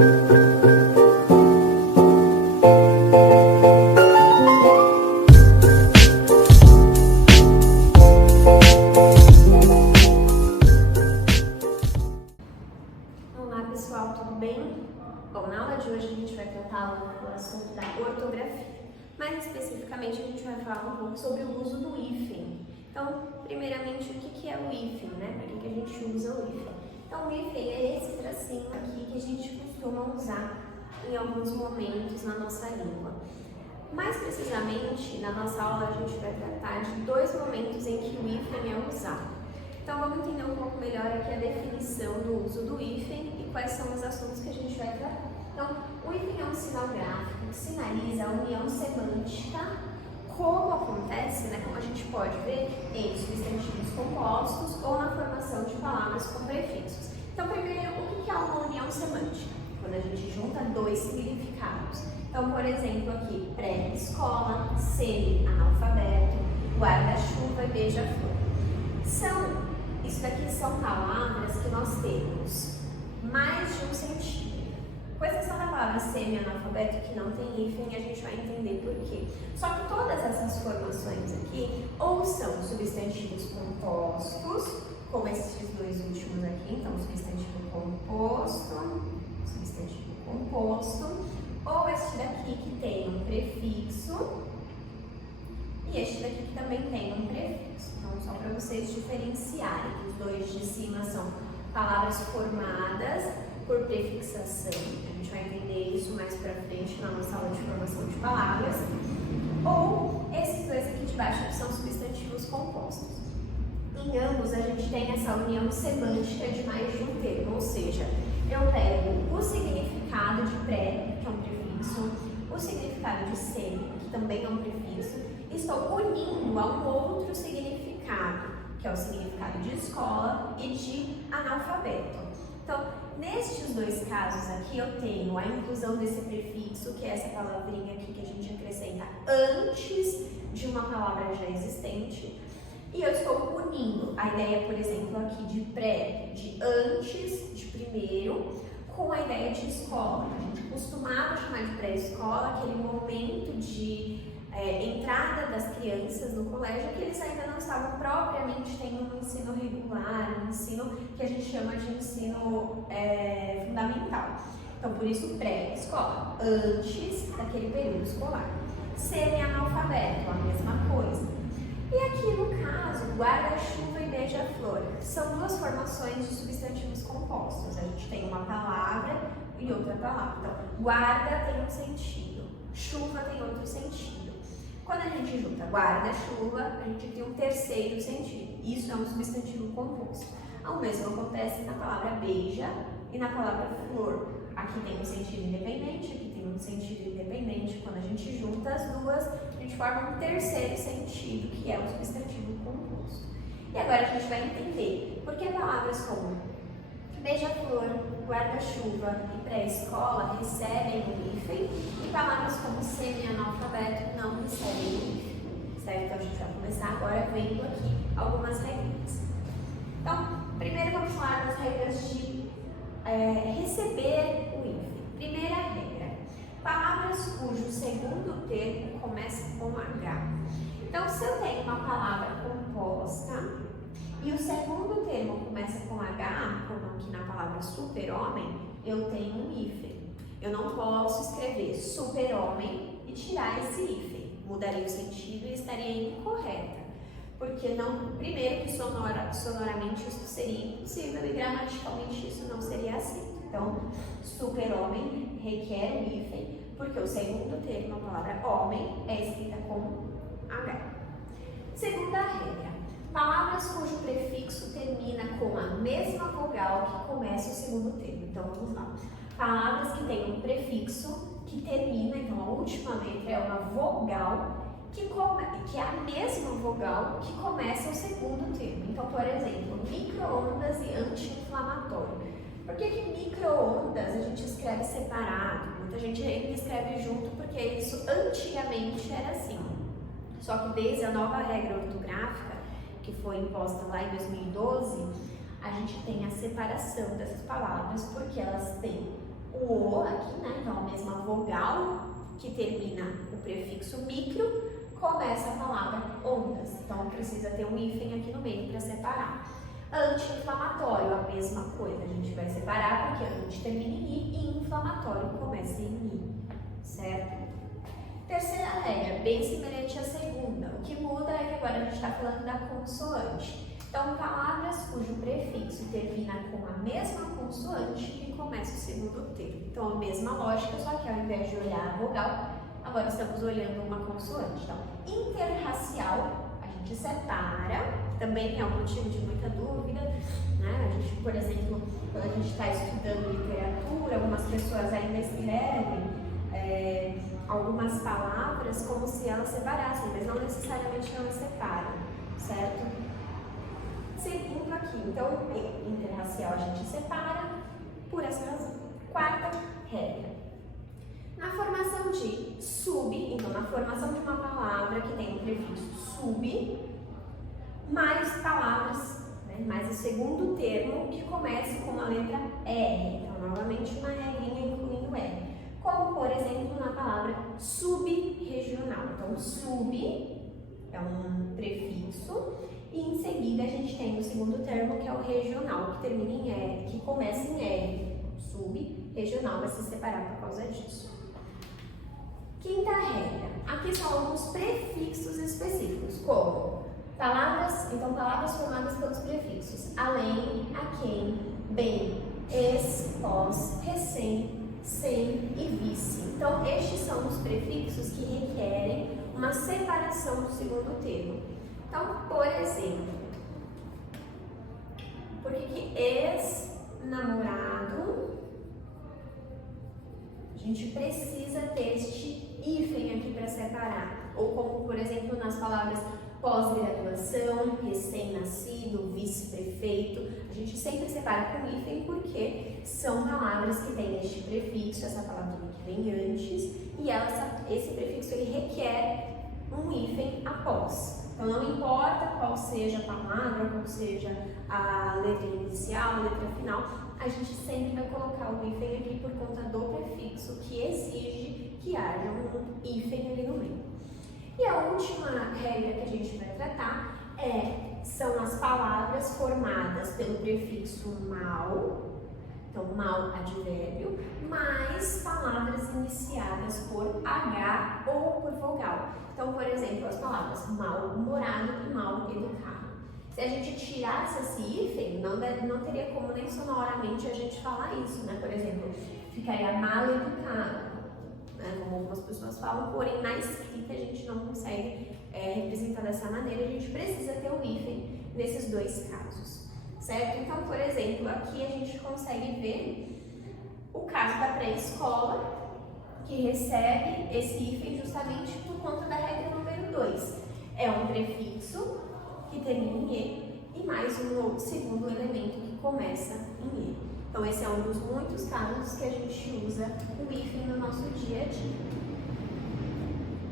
Olá pessoal, tudo bem? Bom, na aula de hoje a gente vai tratar o assunto da ortografia. Mais especificamente a gente vai falar um pouco sobre o uso do hífen. Então, primeiramente, o que é o hífen, né? Para que a gente usa o hífen? Então, o hífen é esse tracinho aqui que a gente costuma usar em alguns momentos na nossa língua. Mais precisamente, na nossa aula a gente vai tratar de dois momentos em que o hífen é usado. Então vamos entender um pouco melhor aqui a definição do uso do hífen e quais são os assuntos que a gente vai tratar. Então, o hífen é um sinal gráfico que sinaliza a união semântica, como acontece, né, como a gente pode ver, em substantivos compostos ou na formação de palavras com prefixos. Então, primeiro, o que é uma união semântica? Quando a gente junta dois significados. Então, por exemplo, aqui, pré-escola, semi-analfabeto, guarda-chuva e beija-flor. Isso daqui são palavras que nós temos mais de um sentido. Com exceção da palavra semi-analfabeto, que não tem hífen, a gente vai entender por quê. Só que todas essas formações aqui, ou são substantivos compostos, como esses dois últimos aqui, então substantivo composto, ou este daqui que tem um prefixo, e este daqui que também tem um prefixo. Então, só para vocês diferenciarem, os dois de cima são palavras formadas por prefixação. A gente vai entender isso mais para frente na nossa aula de formação de palavras. Ou esses dois aqui de baixo que são substantivos compostos. Em ambos, a gente tem essa união semântica de mais de um termo, ou seja, eu pego o significado de pré, que é um prefixo, o significado de semi, que também é um prefixo, estou unindo a um outro significado, que é o significado de escola e de analfabeto. Então, nestes dois casos aqui, eu tenho a inclusão desse prefixo, que é essa palavrinha aqui que a gente acrescenta antes de uma palavra já existente, e eu estou unindo a ideia, por exemplo, aqui de pré, de antes, de primeiro, com a ideia de escola. A gente costumava chamar de pré-escola aquele momento de entrada das crianças no colégio, que eles ainda não estavam propriamente tendo um ensino regular, um ensino que a gente chama de ensino fundamental. Então, por isso, pré-escola, antes daquele período escolar. Semi-analfabeto, a mesma coisa. E aqui, no caso, guarda-chuva e beija-flor são duas formações de substantivos compostos. A gente tem uma palavra e outra palavra. Então, guarda tem um sentido, chuva tem outro sentido. Quando a gente junta guarda-chuva, a gente cria um terceiro sentido. Isso é um substantivo composto. O mesmo acontece na palavra beija e na palavra flor. Aqui tem um sentido independente, aqui tem um sentido independente. Quando a gente junta as duas, a gente forma um terceiro sentido, que é o substantivo composto. E agora a gente vai entender por que palavras como beija-flor, guarda-chuva e pré-escola recebem o hífen e palavras como semi-analfabeto não recebem o hífen. Certo? Então a gente vai começar agora vendo aqui algumas regras. Então, primeiro vamos falar das regras de receber o hífen. Primeira regra: palavras cujo segundo termo começa com H. Então, se eu tenho uma palavra composta e o segundo termo começa com H, como aqui na palavra super-homem, eu tenho um hífen. Eu não posso escrever super-homem e tirar esse hífen. Mudaria o sentido e estaria incorreta. Porque não, primeiro que sonoramente isso seria impossível e gramaticalmente isso não seria aceito. Então, super-homem requer um hífen, porque o segundo termo, a palavra homem, é escrita com H. Segunda regra: palavras cujo prefixo termina com a mesma vogal que começa o segundo termo. Então, vamos lá. Palavras que têm um prefixo que termina, então a última letra é uma vogal que é a mesma vogal que começa o segundo termo. Então, por exemplo, micro-ondas e anti-inflamatório. Por que micro-ondas a gente escreve separado? Muita gente ainda escreve junto porque isso antigamente era assim. Só que desde a nova regra ortográfica, que foi imposta lá em 2012, a gente tem a separação dessas palavras porque elas têm o O aqui, né? Então a mesma vogal que termina o prefixo micro, começa a palavra ondas. Então precisa ter um hífen aqui no meio para separar. Anti-inflamatório, a mesma coisa. A gente vai separar porque anti termina em I e inflamatório começa em I, certo? Terceira regra, bem semelhante à segunda. O que muda é que agora a gente está falando da consoante. Então, palavras cujo prefixo termina com a mesma consoante que começa o segundo termo. Então, a mesma lógica, só que ao invés de olhar a vogal, agora estamos olhando uma consoante. Então, interracial, a gente separa, também é um motivo de muita dúvida, né? A gente, por exemplo, quando a gente está estudando literatura, algumas pessoas ainda escrevem algumas palavras como se elas separassem, mas não necessariamente elas separam, certo? Segundo aqui, então, interracial a gente separa por essa razão. Quarta regra. Na formação de sub, então na formação de uma palavra que tem o prefixo sub, mais palavras, né, mais o segundo termo que começa com a letra R. Então, novamente, uma regrinha incluindo R. Como, por exemplo, na palavra sub-regional. Então, sub é um prefixo e em seguida a gente tem o segundo termo que é o regional, que termina em R, que começa em R. Sub-regional vai se separar por causa disso. Quinta regra. Aqui são alguns prefixos específicos, como palavras, então palavras formadas pelos prefixos além, a quem, bem, ex, pós, recém, sem e vice. Então, estes são os prefixos que requerem uma separação do segundo termo. Então, por exemplo, por que ex-namorado, a gente precisa ter este hífen aqui para separar? Ou como, por exemplo, nas palavras pós-graduação, recém-nascido, vice-prefeito, a gente sempre separa com hífen porque são palavras que têm este prefixo, essa palavrinha que vem antes, e esse prefixo ele requer um hífen após. Então não importa qual seja a palavra, qual seja a letra inicial, a letra final, a gente sempre vai colocar o hífen aqui por conta do prefixo que exige que haja um hífen ali no meio. E a última regra que a gente vai tratar são as palavras formadas pelo prefixo mal, então mal advérbio, mais palavras iniciadas por H ou por vogal. Então, por exemplo, as palavras mal-humorado e mal-educado. Se a gente tirasse esse hífen, não teria como nem sonoramente a gente falar isso, né? Por exemplo, ficaria mal-educado, né? Como algumas pessoas falam, porém na escrita a gente não consegue representar dessa maneira, a gente precisa ter um hífen nesses dois casos, certo? Então, por exemplo, aqui a gente consegue ver o caso da pré-escola, que recebe esse hífen justamente por conta da regra número 2. É um prefixo que termina em E e mais um segundo elemento que começa em E. Então, esse é um dos muitos casos que a gente usa o hífen no nosso dia a dia.